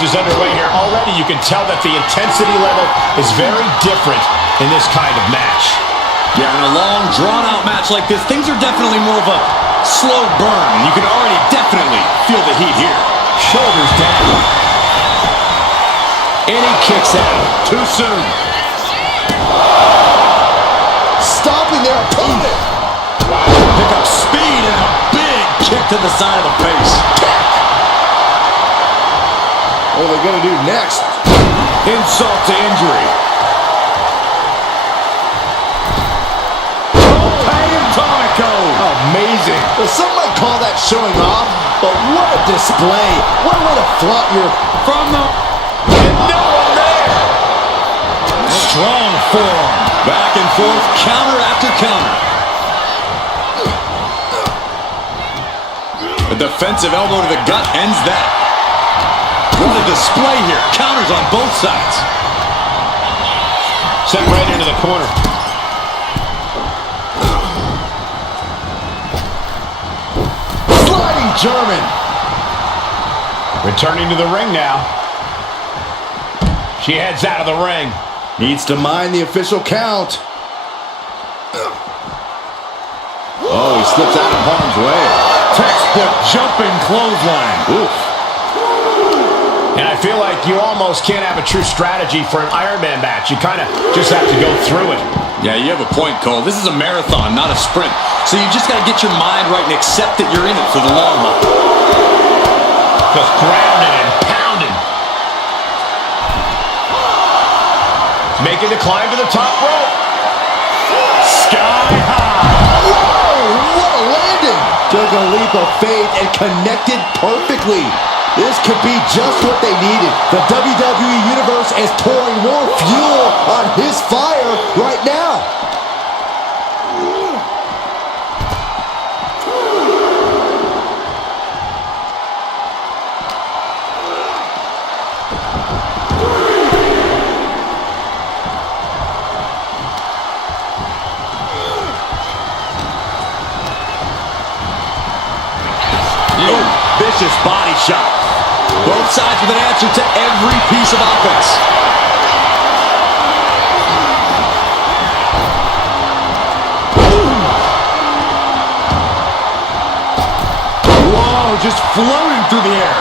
match is underway here. Already you can tell that the intensity level is very different in this kind of match. Yeah, in a long, drawn-out match like this, things are definitely more of a slow burn. You can already definitely feel the heat here. Shoulders down. And he kicks out. Too soon. Stopping their opponent. Pick up speed and a big kick to the side of the face. What are they going to do next? Insult to injury. Amazing. Well, some might call that showing off, but what a display. What a way to flaunt your... From the... And no one there. Strong forearm. Back and forth, counter after counter. A defensive elbow to the gut ends that. What a display here. Counters on both sides. Sent right into the corner. Sliding German. Returning to the ring now. She heads out of the ring. Needs to mind the official count. Oh, he slips out of harm's way. Textbook jumping clothesline. Oof. And I feel like you almost can't have a true strategy for an Iron Man match. You kind of just have to go through it. Yeah, you have a point, Cole. This is a marathon, not a sprint. So you just got to get your mind right and accept that you're in it for the long haul. Just grounding and pounding. Making the climb to the top rope. Sky high. Whoa, what a landing. Took a leap of faith and connected perfectly. This could be just what they needed. The WWE Universe is pouring more fuel on his fire right now. Vicious body shot. Both sides with an answer to every piece of offense. Whoa, just floating through the air.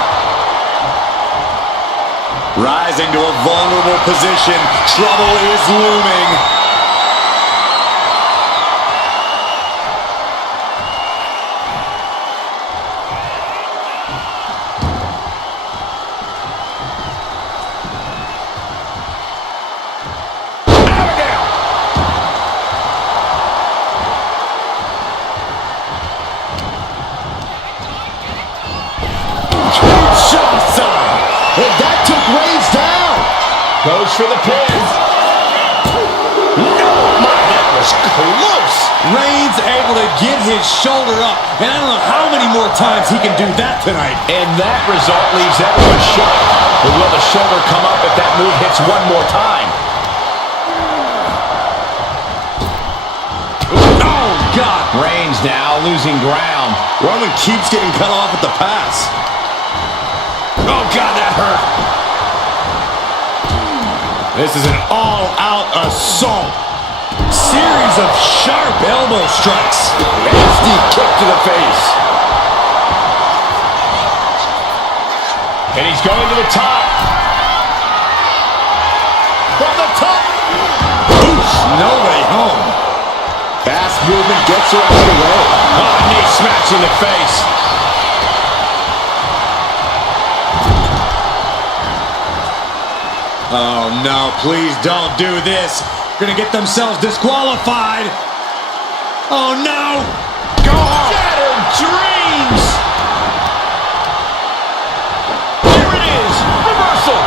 Rising to a vulnerable position. Trouble is looming. And that took Reigns down. Goes for the pin. No, that was close. Reigns able to get his shoulder up. And I don't know how many more times he can do that tonight. And that result leaves everyone shocked. But will the shoulder come up if that move hits one more time? Oh, God. Reigns now losing ground. Roman keeps getting cut off at the pass. Oh, God, that hurt. This is an all-out assault. Series of sharp elbow strikes. Nasty kick to the face. And he's going to the top. From the top. Oof, no way home. Fast movement gets her out of the way. Oh, knee smash in the face. Oh, no, please don't do this. Gonna get themselves disqualified. Oh, no. Go on. Shattered dreams. There it is. Reversal.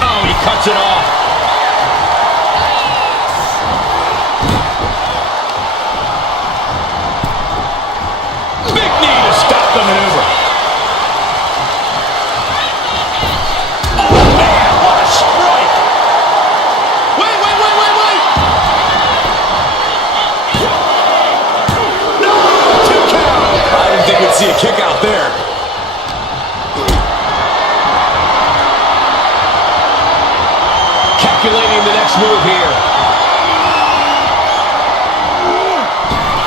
Oh, he cuts it off. The maneuver. Oh, man, what a strike. see a kick out there. Calculating the next move here.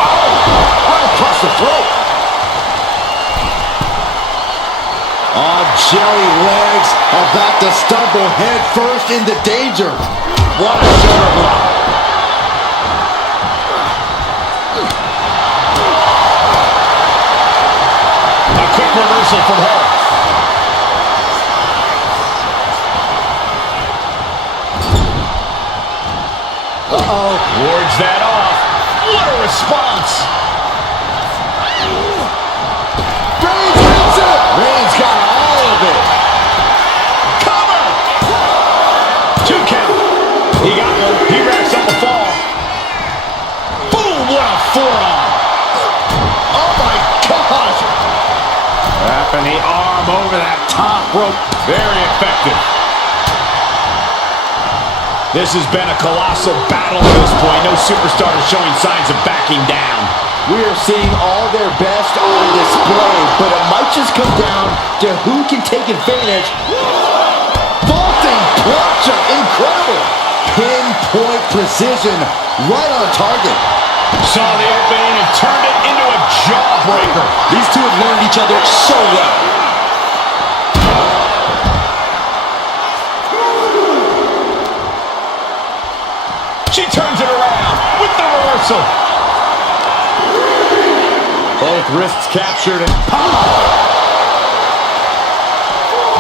Oh, right across the throat. On jelly legs, about to stumble head first into danger. What a shoulder block. A quick reversal from her. Uh-oh. Wards that off. What a response. Reigns hits it. Reigns got all of it. Cover. 2 count. He got one. He racks up a fall. Boom, what a forearm. Oh my gosh. Wrapping the arm over that top rope. Very effective. This has been a colossal battle to this point. No superstar is showing signs of backing down. We are seeing all their best on display, but it might just come down to who can take advantage. Vaulting plancha, incredible. Pinpoint precision, right on target. Saw the opening and turned it into a jawbreaker. These two have learned each other so well. She turns it around with the reversal. Both wrists captured and pop.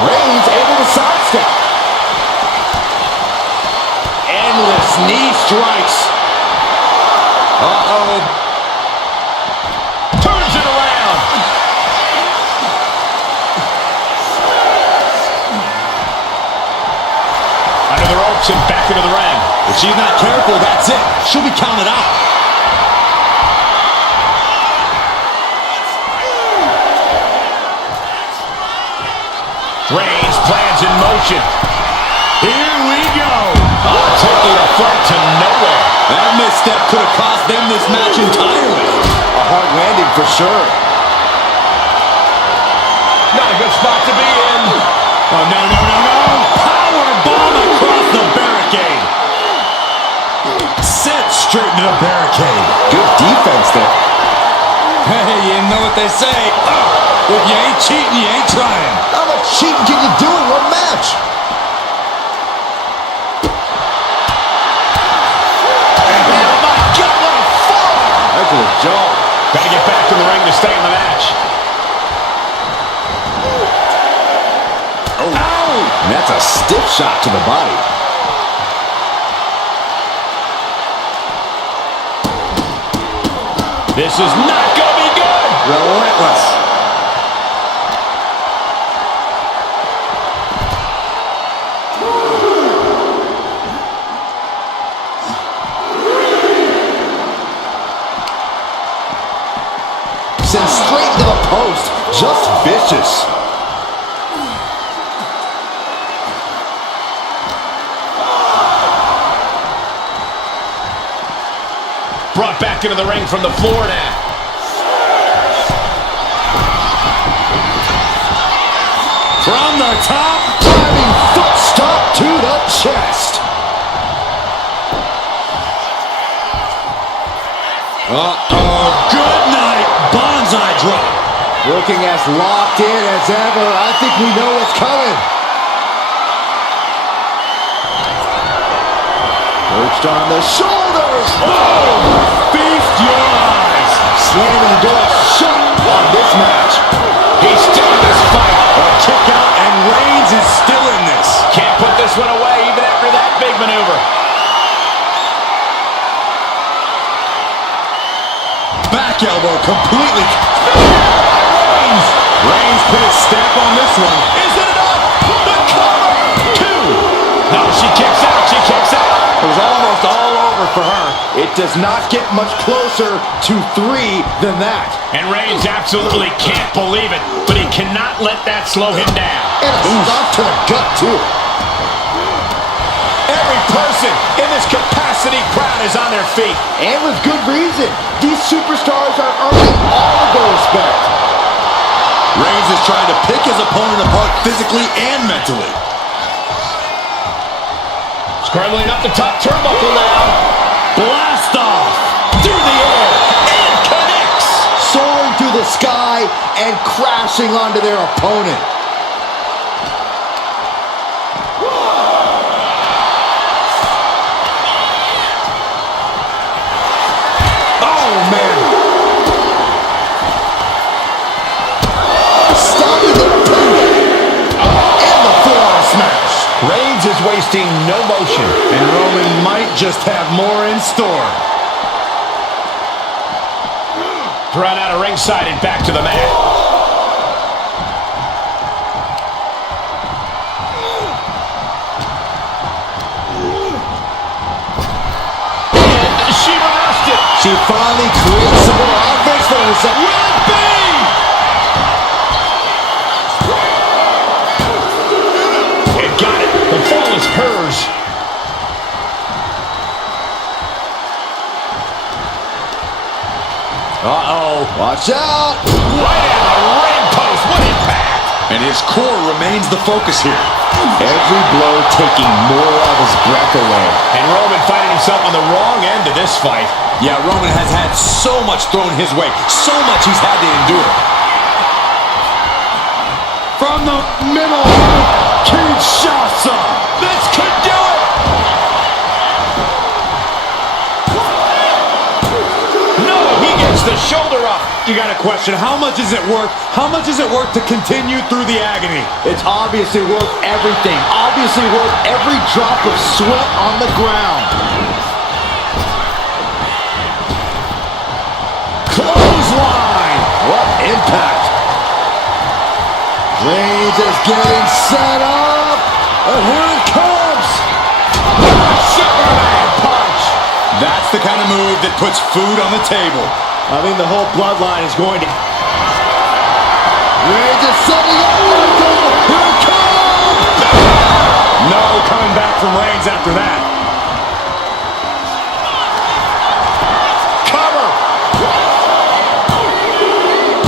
Reigns able to sidestep. Endless knee strikes. Uh-oh. Turns it around. Under the ropes and back into the ring. If she's not careful, that's it. She'll be counted out. Reigns plans in motion. Here we go. Taking a flight to nowhere. That misstep could have cost them this match entirely. A hard landing for sure. Not a good spot to be in. Oh, no, no, no, no. Power bomb across the barricade. Sent straight to the barricade. Good defense there. Hey, you know what they say. If you ain't cheating, you ain't trying. How much cheating can you do in one match? Oh my God, what a forearm. That's a jaw. Got to get back to the ring to stay in the match. Oh. Ow! And that's a stiff shot to the body. This is not going to be good. Relentless. Sent straight to the post. Just vicious. Brought back into the ring from the floor now. From the top. Driving foot stop to the chest. Uh-oh. Good night. Bonsai drop. Looking as locked in as ever. I think we know what's coming. Perched on the shoulders. Oh! Feast your eyes. Slamming the door shut on this match. He's still in this fight. A kick out, and Reigns is still in this. Can't put this one away even after that big maneuver. Back elbow completely. Reigns. Reigns put his stamp on this one. Is it enough? The cover. 2. No, she kicks out. She kicks out. It was almost all over for her. It does not get much closer to 3 than that. And Reigns absolutely can't believe it, but he cannot let that slow him down. And a stop to the gut, too. Every person in this capacity crowd is on their feet. And with good reason. These superstars are earning all of the respect. Reigns is trying to pick his opponent apart physically and mentally. Scrambling up the top turnbuckle now. Blast off through the air and connects. Soaring through the sky and crashing onto their opponent. Oh, man. Stopping the boot. And the forearm smash. Reigns is wasting no motion, and Roman might just have more in store. Thrown out of ringside and back to the mat. And she reversed it. She finally creates some more offense for herself. Will it be? It got it. The fall is hers. Uh-oh. Watch out. Right at the ring post. What impact. And his core remains the focus here. Every blow taking more of his breath away. And Roman finding himself on the wrong end of this fight. Yeah, Roman has had so much thrown his way. So much he's had to endure. From the middle. Kinshasa. This could do it. No, he gets the shoulder up. You got a question. How much is it worth? How much is it worth to continue through the agony? It's obviously worth everything. Obviously worth every drop of sweat on the ground. Clothesline. What impact. Reigns is getting set up. And here it comes. Superman punch. That's the kind of move that puts food on the table. I think the whole bloodline is going to... Reigns is setting up. Here it comes. No coming back from Reigns after that. Cover.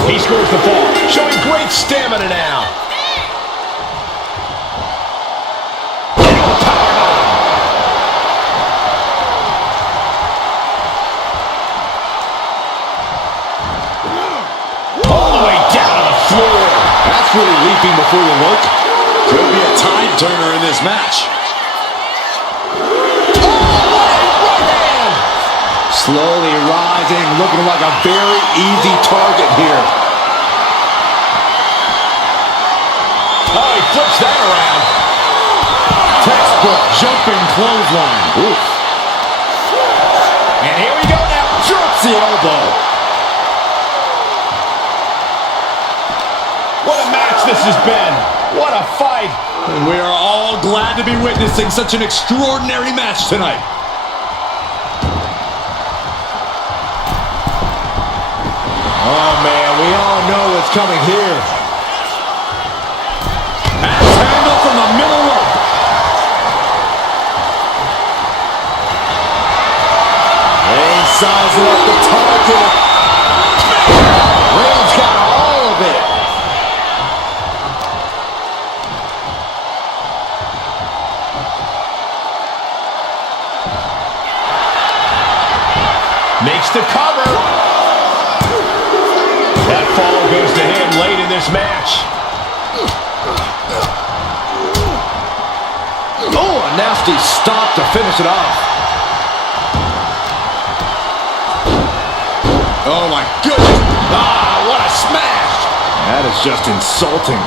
He scores the fall, showing great stamina now. Really leaping before you look. Could be a tide turner in this match. Oh, what a right hand! Slowly rising, looking like a very easy target here. Oh, he flips that around. Textbook jumping clothesline. Oof. And here we go now. Drops the elbow. What a match this has been. What a fight. And we are all glad to be witnessing such an extraordinary match tonight. Oh, man, we all know what's coming here. Axe handle from the middle rope. Reigns sizing up the target. Reigns got all of it. Makes the cover. That fall goes to him late in this match. Oh, a nasty stop to finish it off. Oh my goodness. Ah, what a smash. That is just insulting.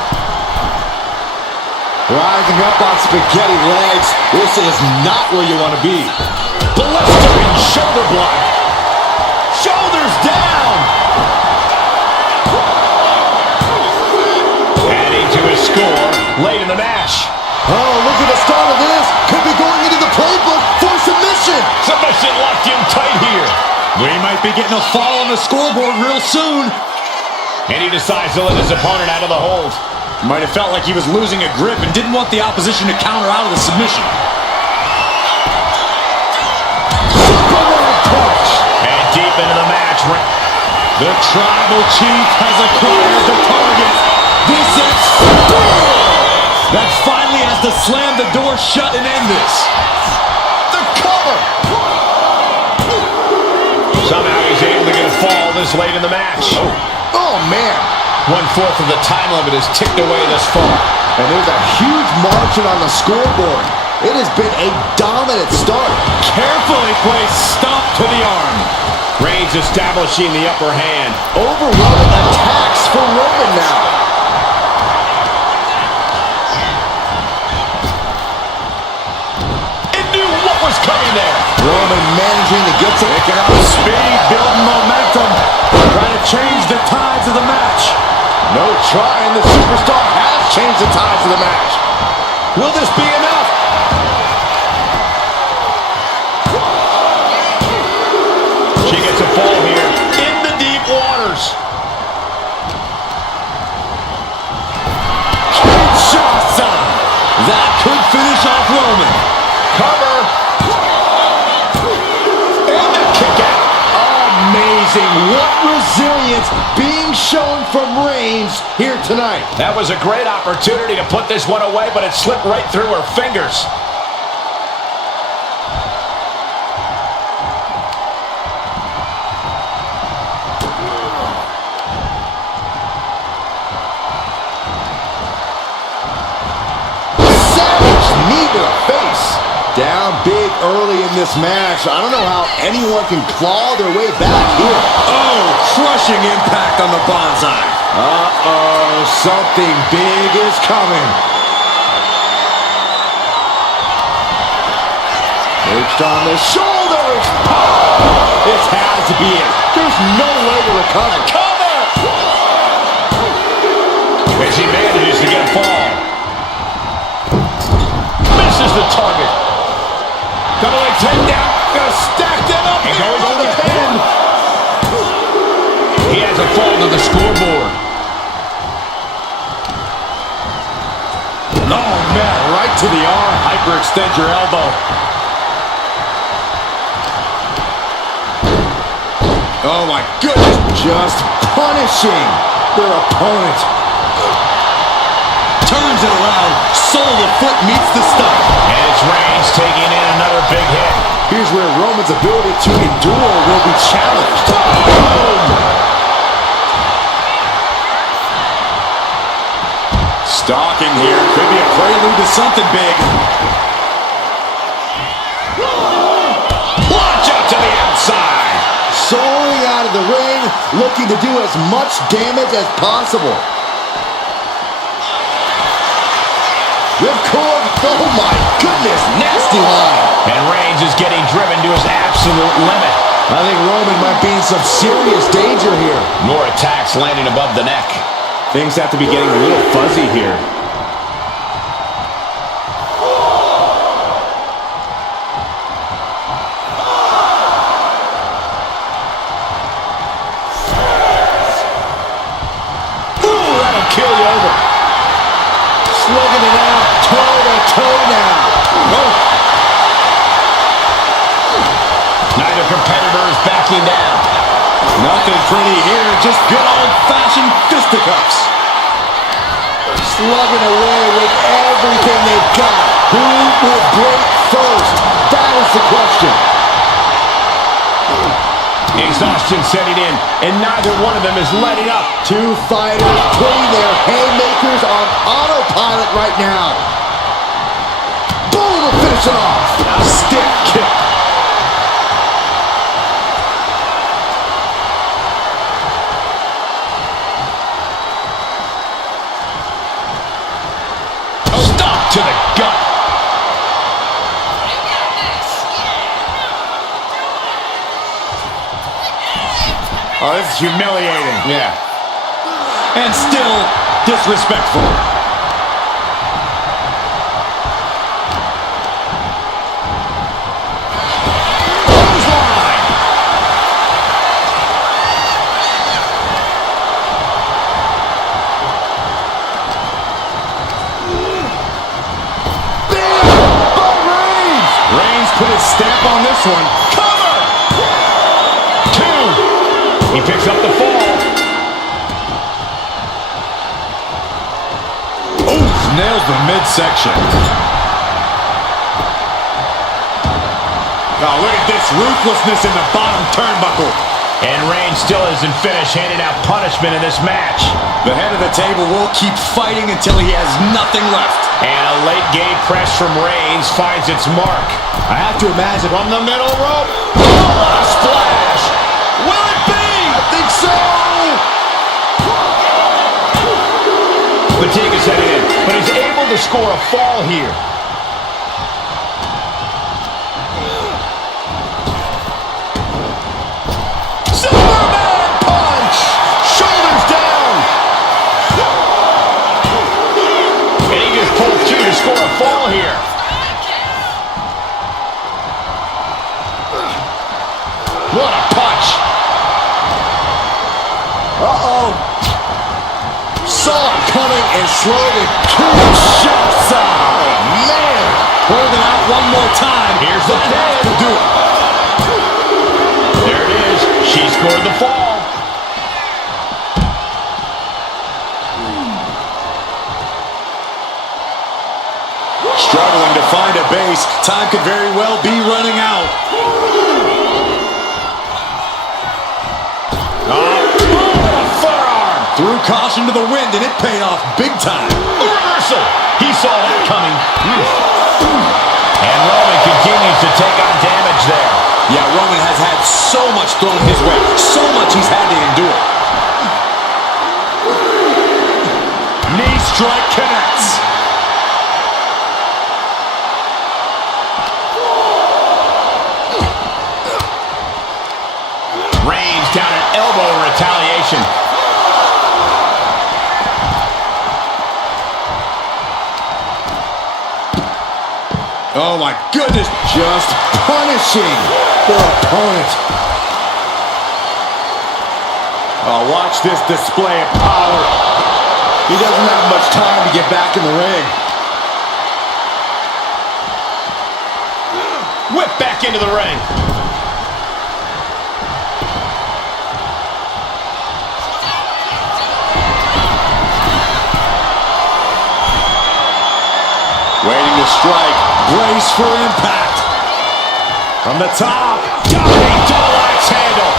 Rising up on spaghetti legs. This is not where you want to be. Blistering shoulder block. Shoulders down. Adding to his score late in the match. Oh, look at the start of this. Could be going into the playbook for submission. Submission locked in tight here. We might be getting a fall on the scoreboard real soon. And he decides to let his opponent out of the hold. Might have felt like he was losing a grip and didn't want the opposition to counter out of the submission. Superman punch. And deep into the match. The Tribal Chief has acquired the target. This is spear! That finally has to slam the door shut and end this. The cover! Somehow he's able to get a fall this late in the match. Oh, man. 1/4 of the time limit is ticked away thus far. And there's a huge margin on the scoreboard. It has been a dominant start. Carefully placed stomp to the arm. Reigns establishing the upper hand. Overwhelming attacks for Roman now. It knew what was coming there. Roman managing to get some... Picking up speed, building momentum. Trying to change the tides of the match. No trying. The superstar has changed the tides of the match. Will this be enough? She gets a fall here in the deep waters. Kinshasa. That could finish off Roman. Cover. And the kick out. Amazing. What resilience being shown from Reigns here tonight. That was a great opportunity to put this one away, but it slipped right through her fingers. Savage knee to the face. Down big early in this match. I don't know how anyone can claw their way back here. Oh, crushing impact on the bonsai. Uh-oh, something big is coming. Perched on the shoulders. This has to be it. There's no way to recover. Cover! And she manages to get a fall. Misses the target. Double leg takedown. Gonna stack that up. And goes on the pin. He has a fall to the scoreboard. Oh, man, right to the arm. Hyperextend your elbow. Oh, my goodness. Just punishing their opponent. Turns it around. Sole of the foot meets the stomach. And it's Reigns taking in another big hit. Here's where Roman's ability to endure will be challenged. Boom! Stalking here. Could be a prelude to something big. Launch out to the outside. Soaring out of the ring, looking to do as much damage as possible. Ripcord, oh my goodness, nasty line. And Reigns is getting driven to his absolute limit. I think Roman might be in some serious danger here. More attacks landing above the neck. Things have to be getting a little fuzzy here. Ooh, that'll kill you over. Slugging it out, toe-to-toe now. Oh, Neither competitor is backing down. nothing pretty here. Just good old-fashioned fisticuffs. Slugging away with everything they've got. Who will break first? That is the question. Exhaustion setting in, and neither one of them is letting up. Two fighters putting their haymakers on autopilot right now. Boom, to finish it off. A stiff kick. Stop to the gut. Oh, this is humiliating. Yeah. And still disrespectful. Clothesline. Reigns put his stamp on this one. Cover. Two. He picks up the fall. the midsection. Oh, look at this ruthlessness in the bottom turnbuckle. And Reigns still isn't finished handing out punishment in this match. The head of the table will keep fighting until he has nothing left. And a late game press from Reigns finds its mark. I have to imagine From the middle rope. Oh, what a splash! Will it be? I think so! Fatigue is setting in, but he's able to score a fall here. Superman punch! Shoulders down! And he just pulled through to score a fall here. What a punch! Uh-oh. Saw it coming and slowly shots out. Man. Holding out one more time. Here's the pin. To do it. There it is. She scored the fall. Struggling to find a base. Time could very well be running out. Threw caution to the wind, and it paid off big time. Reversal. He saw that coming. And Roman continues to take on damage there. Yeah, Roman has had so much thrown his way. So much he's had to endure. Knee strike connects. Reigns down an elbow in retaliation. Oh, my goodness. Just punishing their opponent. Oh, watch this display of power. He doesn't have much time to get back in the ring. Whip back into the ring. Waiting to strike. Brace for impact. From the top. Diving double axe handle.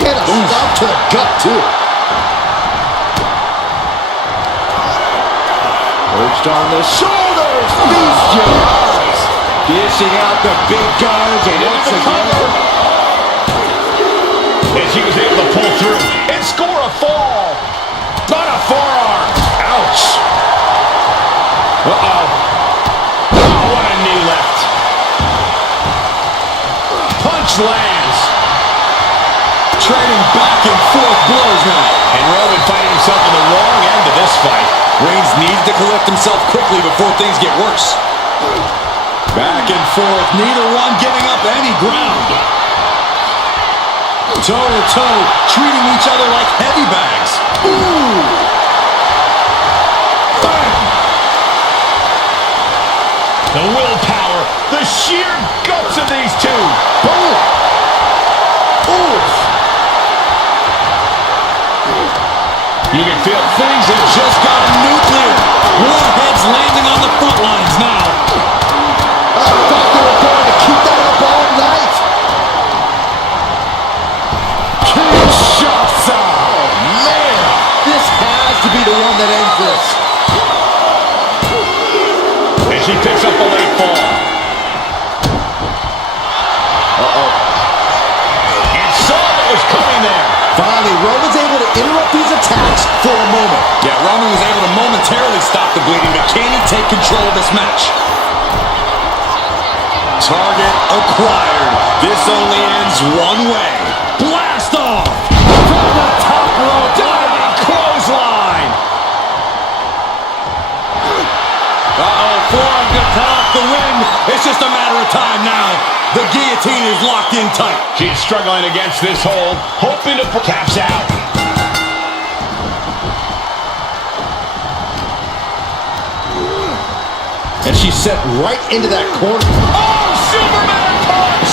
And a stop to the gut, too. Perched on the shoulders. Feast your eyes. Dishing out the big guns. And once again. And she was able to pull through and score a fall. But a forearm. Ouch. Uh-oh. Oh, what a knee lift. Punch lands. Trading back and forth blows now. And Roman finding himself on the wrong end of this fight. Reigns needs to collect himself quickly before things get worse. Back and forth, neither one giving up any ground. Toe-to-toe, treating each other like heavy bags. Ooh! Bang! The willpower, the sheer guts of these two. Boom. Oof. You can feel Things have just gotten nuclear. Warheads landing on the front lines now. I thought they were going to keep that up all night. Shots out. Oh, man. This has to be the one that ends this. and she picks up a late fall. Uh-oh. And saw what was coming there. Finally, Roman's able to interrupt these attacks for a moment. Yeah, Roman was able to momentarily stop the bleeding, but can he take control of this match? Target acquired. This only ends one way. Blast off! From the top rope, diving clothesline. Uh-oh, forearm gonna cut off the win. It's just a matter of time now. The guillotine is locked in tight. She's struggling against this hold, hoping to taps out. And she's set right into that corner. Oh, Superman punch!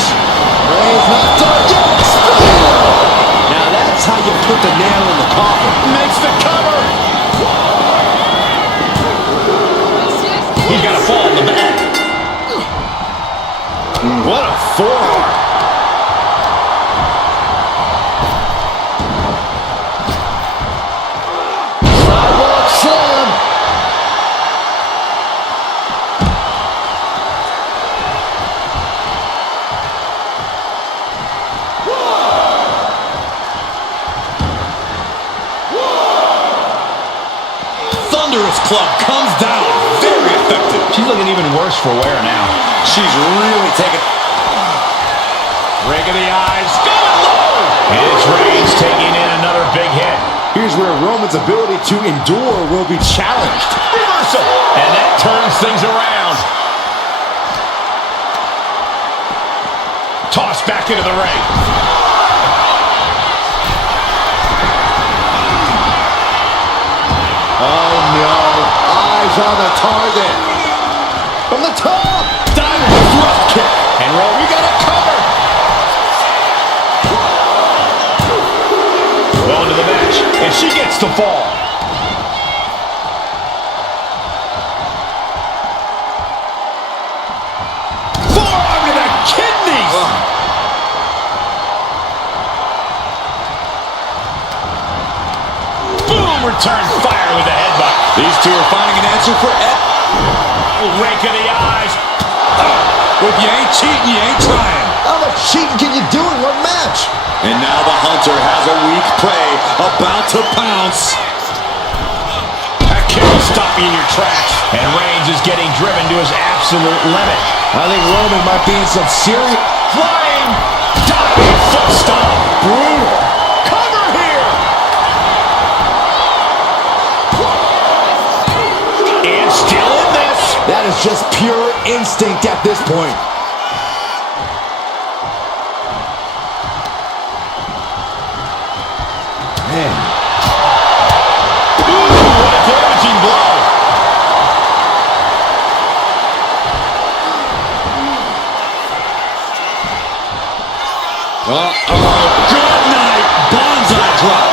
Reigns not done yet. Now that's how you put the nail in the coffin. Makes What a forearm. Sidewalk slam. Thunderous club comes down. Very effective. She's looking even worse for wear now. She's really taking... Rake of the eyes. Going low. And it's Reigns taking in another big hit. Here's where Roman's ability to endure will be challenged. Reversal. And that turns things around. Tossed back into the ring. Oh no. Eyes on the target. From the top. Diving drop kick. And we got a cover. Well into the match. And she gets the fall. Forearm to the kidneys. Boom, return fire with the headbutt. These two are finding an answer for Ed. Rake of the eyes. If you ain't cheating, you ain't trying. How much cheating can you do in one match? And now the Hunter has a weak prey about to pounce. That kick will stop you in your tracks. And Reigns is getting driven to his absolute limit. I think Roman might be in some serious... Flying diving foot stomp. Brutal. Cover here. And still in this. That is just pure instinct at this point. Man. Ooh, what a damaging blow. Good night. Bonsai drop.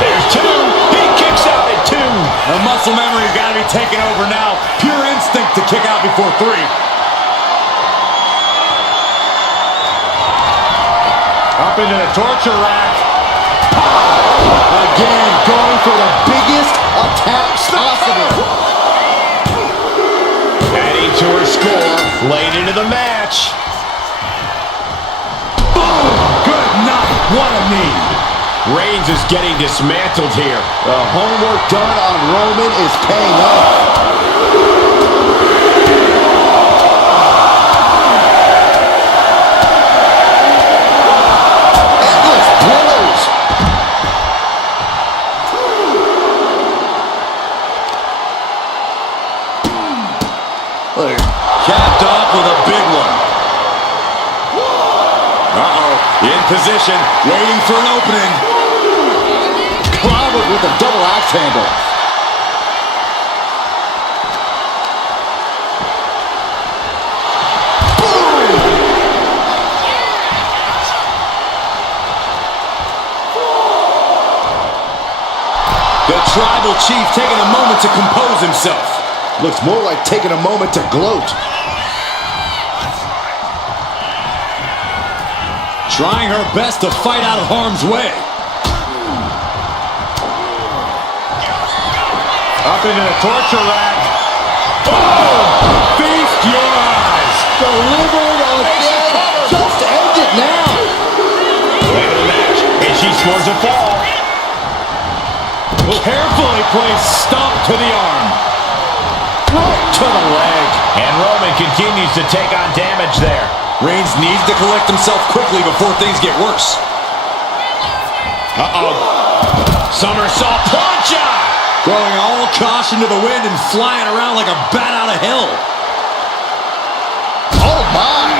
There's two. He kicks out at two. The muscle memory's got to be taking over now. Pure instinct to kick out before three. Up into the torture rack. Again, going for the biggest attack possible. Adding to her score. Late into the match. Good night. What a knee. Reigns is getting dismantled here. The homework done on Roman is paying off. Endless blows. Capped off with a big one. In position, waiting for an opening. Clobbered with a double axe handle. The tribal chief taking a moment to compose himself. Looks more like taking a moment to gloat. Trying her best to fight out of harm's way. Up into the torture rack. Feast your eyes. Delivered again. Just end it now. Late in the match. And she scores a fall. Carefully placed stomp to the arm. Right to the leg. And Roman continues to take on damage there. Reigns needs to collect himself quickly before things get worse. Somersault plancha. Throwing all caution to the wind and flying around like a bat out of hell. Oh my.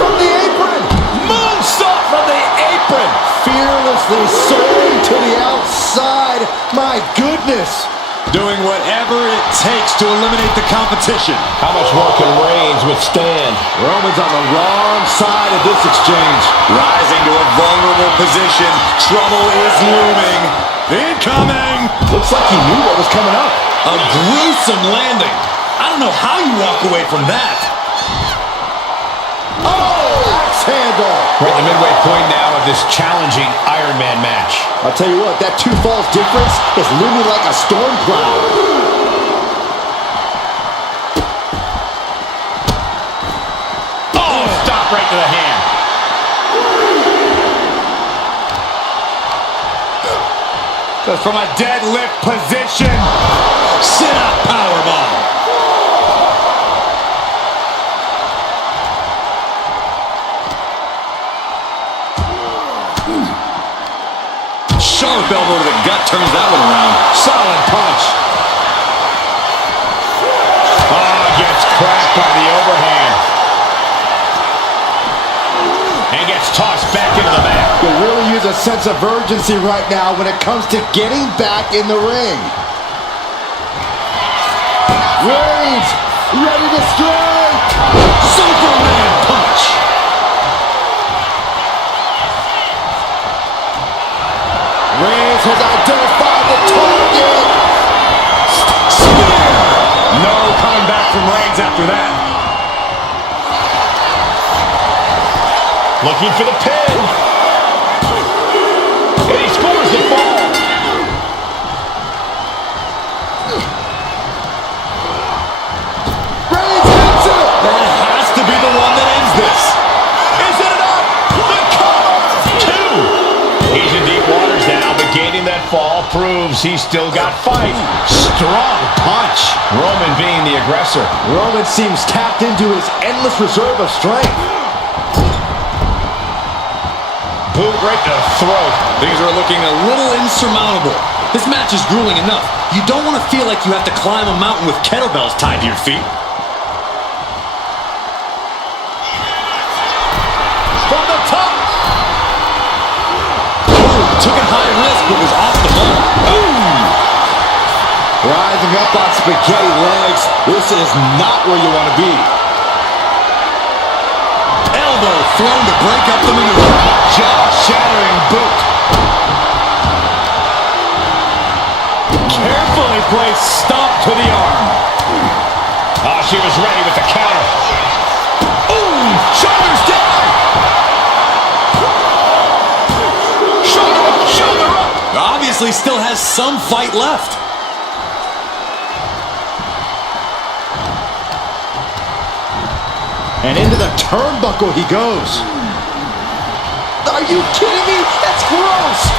From the apron. Moonsault from the apron. Fearlessly soaring to the outside. My goodness. Doing whatever it takes to eliminate the competition. How much more can Reigns withstand? Roman's on the wrong side of this exchange. Rising to a vulnerable position. Trouble is looming. Incoming. Looks like he knew what was coming up. A gruesome landing. I don't know how you walk away from that. Oh, axe handle. We're at the midway point now of this challenging Iron Man match. I'll tell you what, that 2 falls difference is looming like a storm cloud. Oh, stop right to the hand. Just from a deadlift position. Sit-up powerbomb. Sharp elbow to the gut turns that one around. Solid punch. Oh, gets cracked by the overhand. And gets tossed back into the mat. You really use a sense of urgency right now when it comes to getting back in the ring. Reigns, ready to strike. Superman punch. Reigns has identified the target. Spear. No coming back from Reigns after that. Looking for the pin. And he scores the fall. Reigns hits it. That has to be the one that ends this. Is it enough? The cover. 2. He's in deep waters now, but gaining that fall proves he's still got fight. Strong punch. Roman being the aggressor. Roman seems tapped into his endless reserve of strength. Boot right to the throat. Things are looking a little insurmountable. This match is grueling enough. You don't want to feel like you have to climb a mountain with kettlebells tied to your feet. From the top. Ooh, took a high risk but was off the mark. Ooh! Rising up on spaghetti legs. This is not where you want to be. Elbow thrown to break up the maneuver. Jaw-shattering boot. Carefully placed stomp to the arm. Oh, she was ready with the counter. Ooh, shoulders down. Shoulder up, shoulder up. Obviously still has some fight left. And into the turnbuckle he goes. Are you kidding me? That's gross.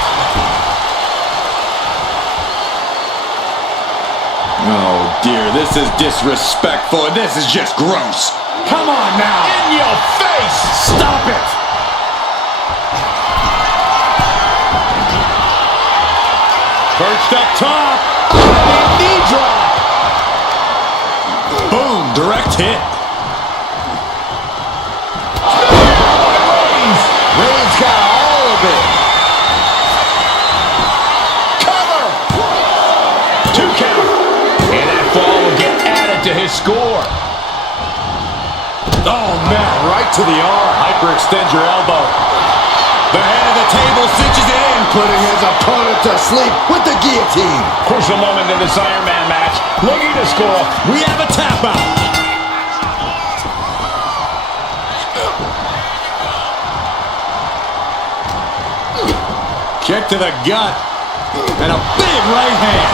Oh dear, this is disrespectful. This is just gross. Come on now. In your face. Stop it. Perched up top. Knee drop. Boom, direct hit. Reigns got all of it. Cover. 2 count. And that fall will get added to his score. Oh man, right to the arm. Hyperextend your elbow. The head of the table cinches it in. Putting his opponent to sleep with the guillotine. Crucial moment in this Iron Man match. Looking to score. We have a tap out. Kick to the gut. And a big right hand.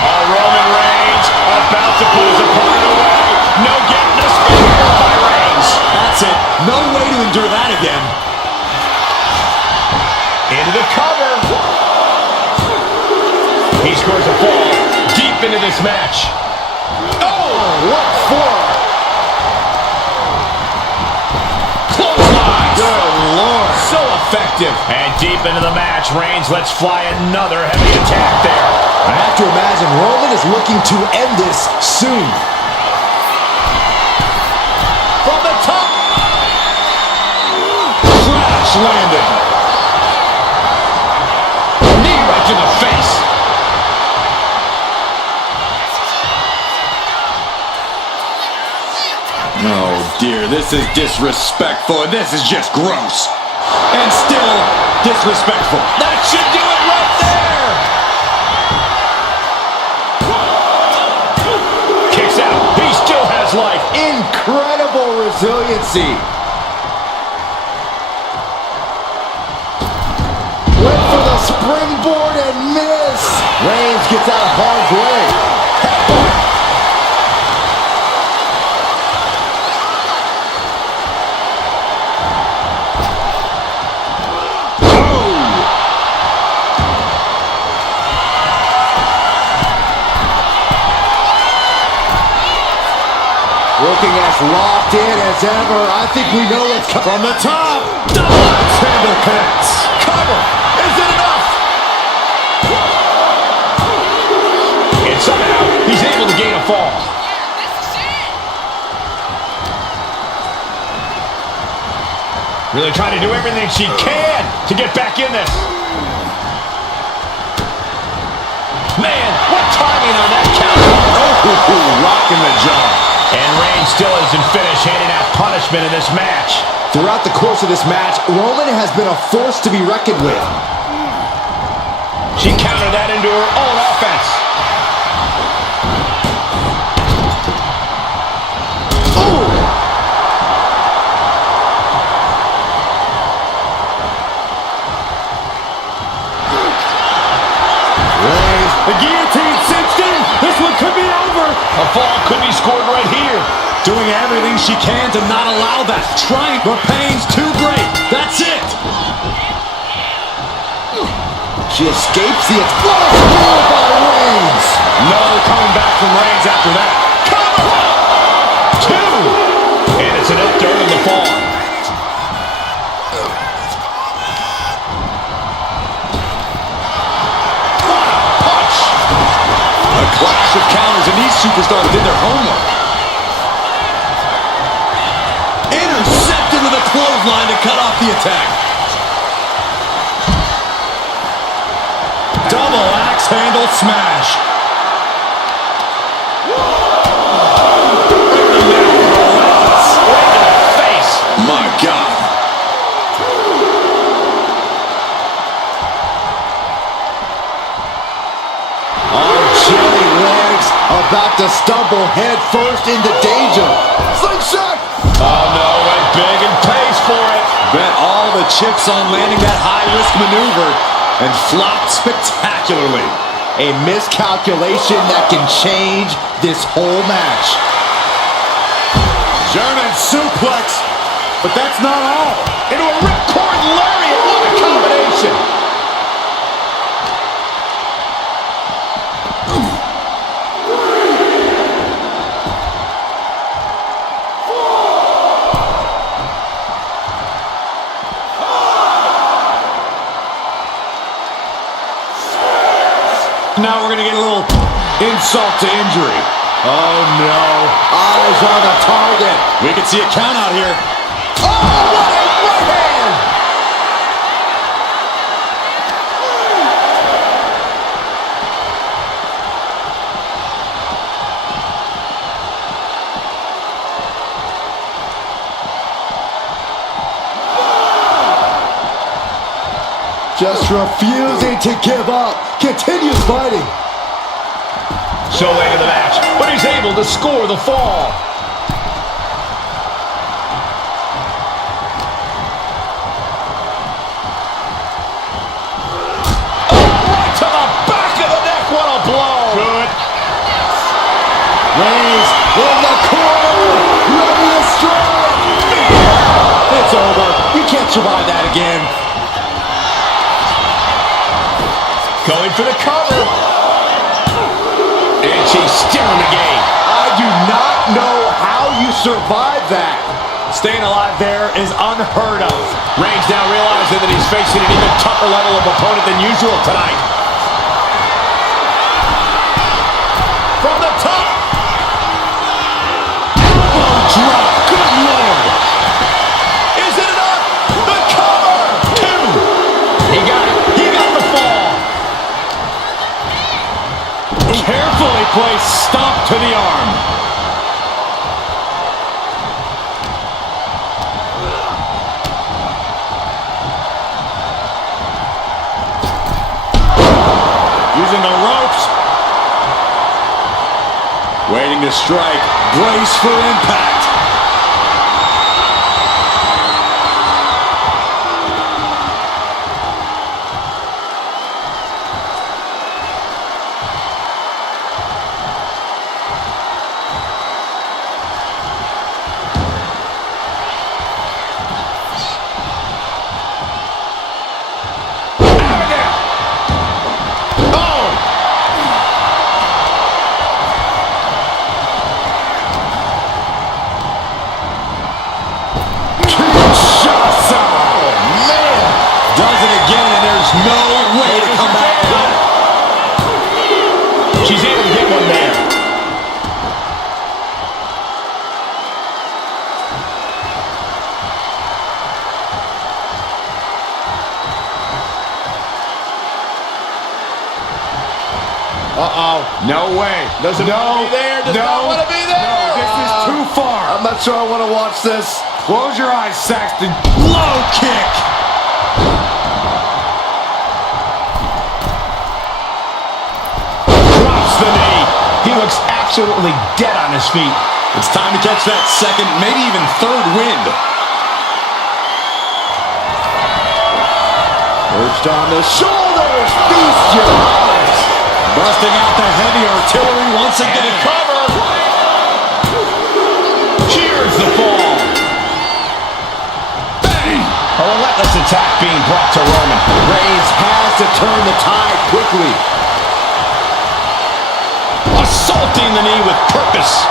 Oh, Roman Reigns about to put his opponent away. No getting a spear by Reigns. That's it. No way to endure that again. Into the cover. He scores a fall deep into this match. Oh, what for? Clothesline. Good Lord. So effective. And deep into the match, Reigns lets fly another heavy attack there. I have to imagine Roman is looking to end this soon. From the top. Crash landing. Knee right to the face. Oh dear, this is disrespectful. This is just gross. And still disrespectful. That should do it right there. incredible resiliency. Went for the springboard and miss. Reigns gets out of harm's way. Looking as locked in as ever. I think we know what's coming. From the top. Handle connects. Cover. Is it enough? And somehow he's able to gain a fall. Really trying to do everything she can to get back in this. Man, what timing on that counter. Oh, rocking the jaw. And Reigns still isn't finished handing out punishment in this match. Throughout the course of this match, Roman has been a force to be reckoned with. She countered that into her own offense. Ooh. Reigns. The guillotine cinched in. This one could be over. A fall could be scored right here. Doing everything she can to not allow that. Trying, but pain's too great. That's it. She escapes the explosion by Reigns. No coming back from Reigns after that. Cover! 2! And it's enough to earn the fall. What a punch! A clash of counters, and these superstars did their homework. Intercepted with a clothesline to cut off the attack. Double axe handle smash. Right to the face. My God. Our jelly legs about to stumble head first into danger. Slingshot! Oh no, went big and pays for it. Bet all the chips on landing that high-risk maneuver and flopped spectacularly. A miscalculation that can change this whole match. German suplex, but that's not all. Into a ripcord lariat. What a combination. Now we're going to get a little insult to injury. Oh no. Eyes on the target. We can see a count out here. Oh, what a right hand! Just refusing to give up. Continues fighting. So late in the match, but he's able to score the fall. Oh, right to the back of the neck. What a blow. Good. Reigns in the corner. Ready to strike. It's over. You can't survive that again. Going for the cover. And she's still in the game. I do not know how you survive that. Staying alive there is unheard of. Reigns now realizing that he's facing an even tougher level of opponent than usual tonight. From the top. Elbow drop. Good Lord. Is it enough? The cover. 2. He got it. He got the fall. Carefully placed stomp to the arm. Using the ropes. Waiting to strike. Brace for impact. No way. Doesn't want to be there. Does not want to be there. No, this is too far. I'm not sure I want to watch this. Close your eyes, Saxton. Low kick. Drops the knee. He looks absolutely dead on his feet. It's time to catch that second, maybe even third wind. Perched on the shoulders. Feast your eyes. Busting out the heavy artillery once again. And cover. Cheers the fall. Bang. A relentless attack being brought to Roman. Reigns has to turn the tide quickly. Assaulting the knee with purpose.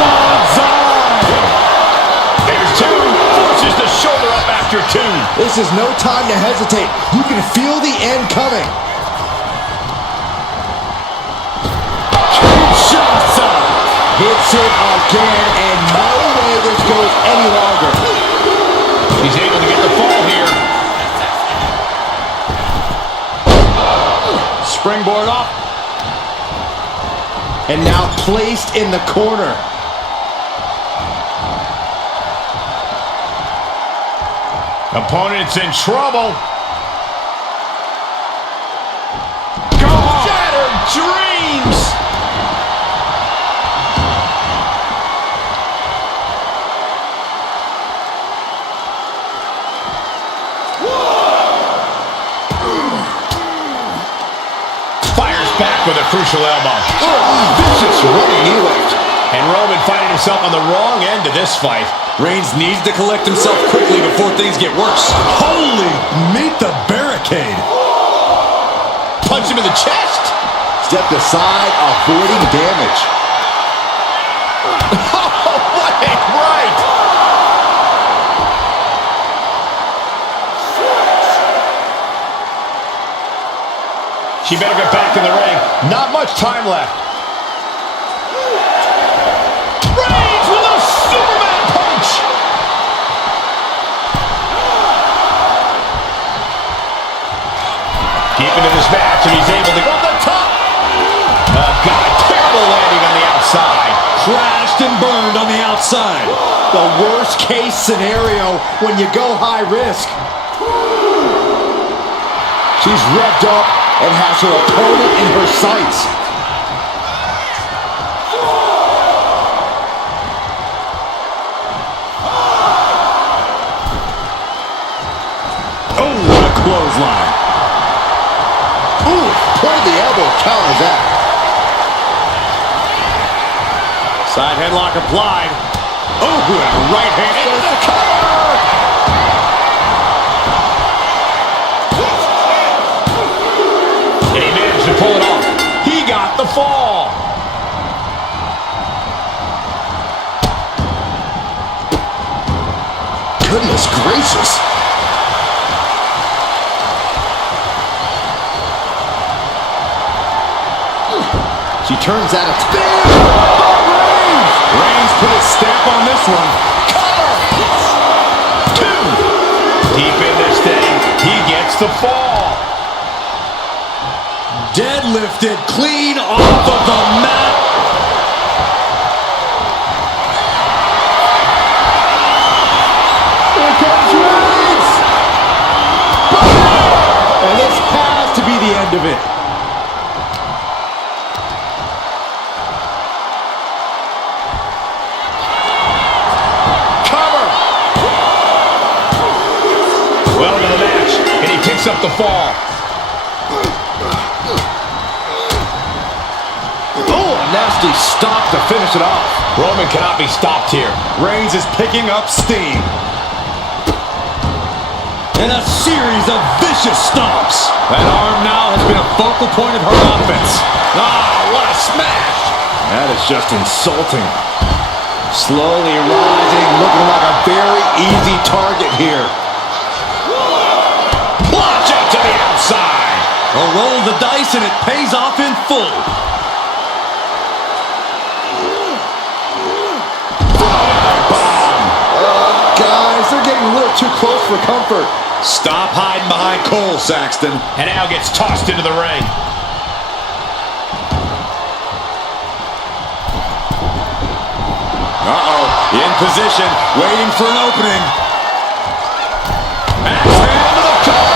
Banzai. There's two. Forces the shoulder up after two. This is no time to hesitate. You can feel the end coming. Kinshasa. Hits it again, and no way this goes any longer. He's able to get the fall here. Springboard up. And now placed in the corner. Opponent's in trouble. Go. Shattered dreams. Fires back with a crucial elbow. Vicious running knee lift. And Roman finding himself on the wrong end of this fight. Reigns needs to collect himself quickly before things get worse. Holy, meet the barricade. Punch him in the chest. Stepped aside, avoiding damage. Oh, what a right. She better get back in the ring. Not much time left. Reigns with a Superman punch. Deep into this match, and he's able to go to the top. Oh, God, terrible landing on the outside. Crashed and burned on the outside. The worst case scenario when you go high risk. She's revved up and has her opponent in her sights. Oh, what a clothesline. Ooh, pointed the elbow, counters that. Side headlock applied. Oh, and a right hand. There's the cover! And he managed to pull it off. He got the fall. Goodness gracious. She turns out it's Reigns put his stamp on this one. Cover. Two. Deep in this thing. He gets the fall. Deadlifted clean off of the mat. Here comes Reigns! And this has to be the end of it. Cover. Well into the match, and he picks up the fall. Oh, a nasty stop to finish it off. Roman cannot be stopped here. Reigns is picking up steam. And a series of vicious stomps. That arm now has been a focal point of her offense. Ah, what a smash. That is just insulting. Slowly rising, looking like a very easy target here. Launch out to the outside. A roll of the dice and it pays off in full. Guys, they're getting a little too close for comfort. Stop hiding behind Cole, Saxton. And now gets tossed into the ring. In position, waiting for an opening. Axe hand to the cover.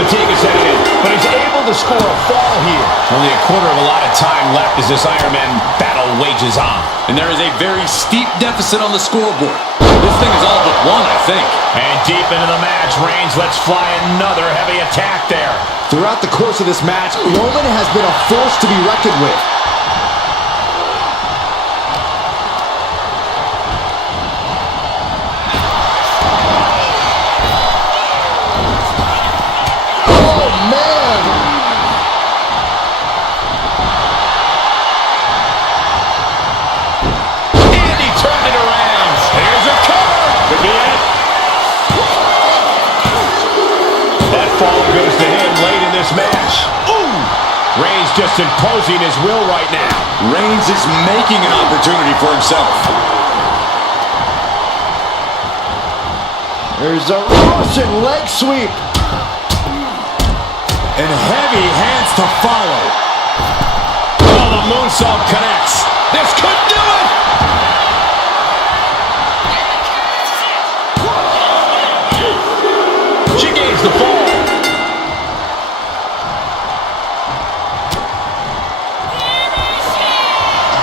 Fatigue is setting in, but he's able to score a fall here. Only a quarter of a lot of time left as this Iron Man battle wages on. And there is a very steep deficit on the scoreboard. This thing is all but won, I think. And deep into the match, Reigns lets fly another heavy attack there. Throughout the course of this match, Roman has been a force to be reckoned with. Goes to him late in this match. Ooh! Reigns just imposing his will right now. Reigns is making an opportunity for himself. There's a Russian leg sweep. And heavy hands to follow. Oh, the moonsault connects. This could do it! She gains the fall.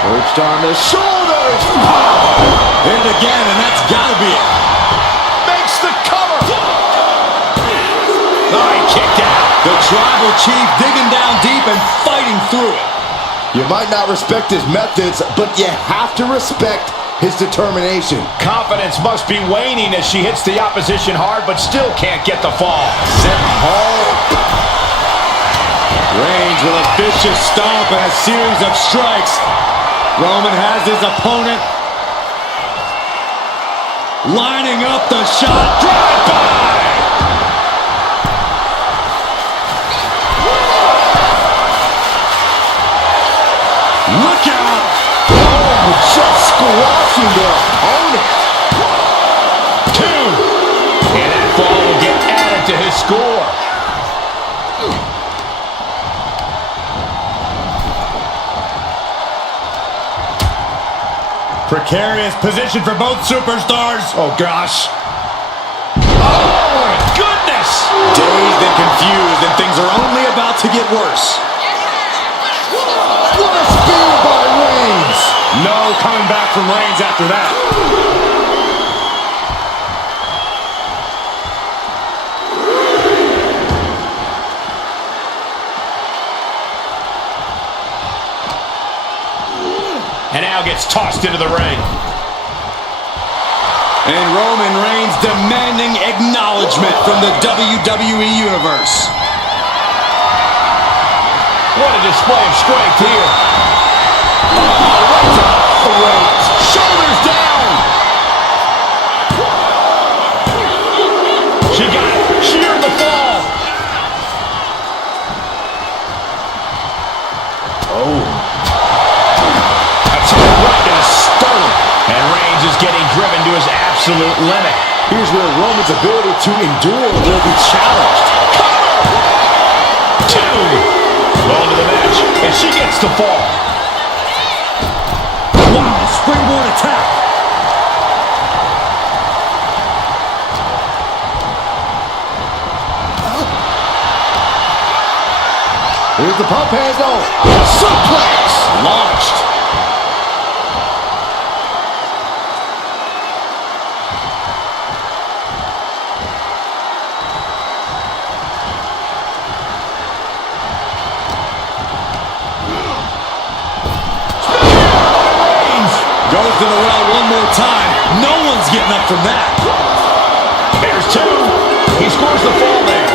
Perched on the shoulders. Hit it again, and that's got to be it. Makes the cover. Oh, he kicked out. The tribal chief digging down deep and fighting through it. You might not respect his methods, but you have to respect his determination. Confidence must be waning as she hits the opposition hard, but still can't get the fall. Sent hard. Reigns with a vicious stomp and a series of strikes. Roman has his opponent lining up the shot. Drive by! Look out! Oh, just squashing their opponent. 2. And that fall will get added to his score. Precarious position for both superstars. Oh, gosh. Oh, my goodness! Dazed and confused, and things are only about to get worse. What a spear by Reigns. No coming back from Reigns after that. And now gets tossed into the ring. And Roman Reigns demanding acknowledgement from the WWE Universe. What a display of strength here. Oh, right to the throat. Shoulders down. She got it. She earned the fall. Oh. Attack right to the sternum. And Reigns is getting driven to his absolute limit. Here's where Roman's ability to endure will be challenged. Cover! 2. Well into the match, and she gets the fall. Wow, springboard attack. Here's the pump handle. Suplex. Launched. Goes to the well one more time. No one's getting up from that. There's 2. He scores the fall there.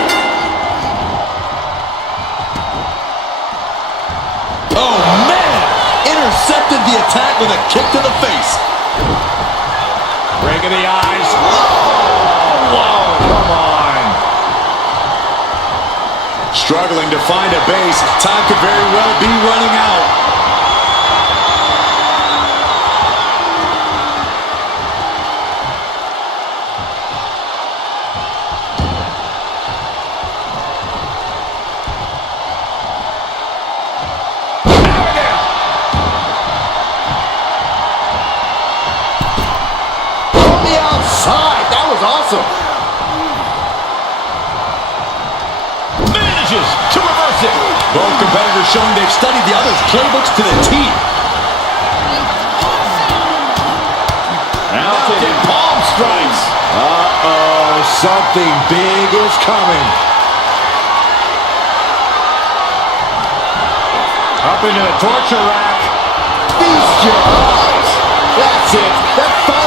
Oh, man! Intercepted the attack with a kick to the face. Ring of the eyes. Whoa, come on. Struggling to find a base. Time could very well be running out. awesome. Manages to reverse it. Both competitors showing they've studied the other's playbooks to the T. Mounted palm strikes. Uh-oh, something big is coming. Up into a torture rack. Feast your eyes. That's it. That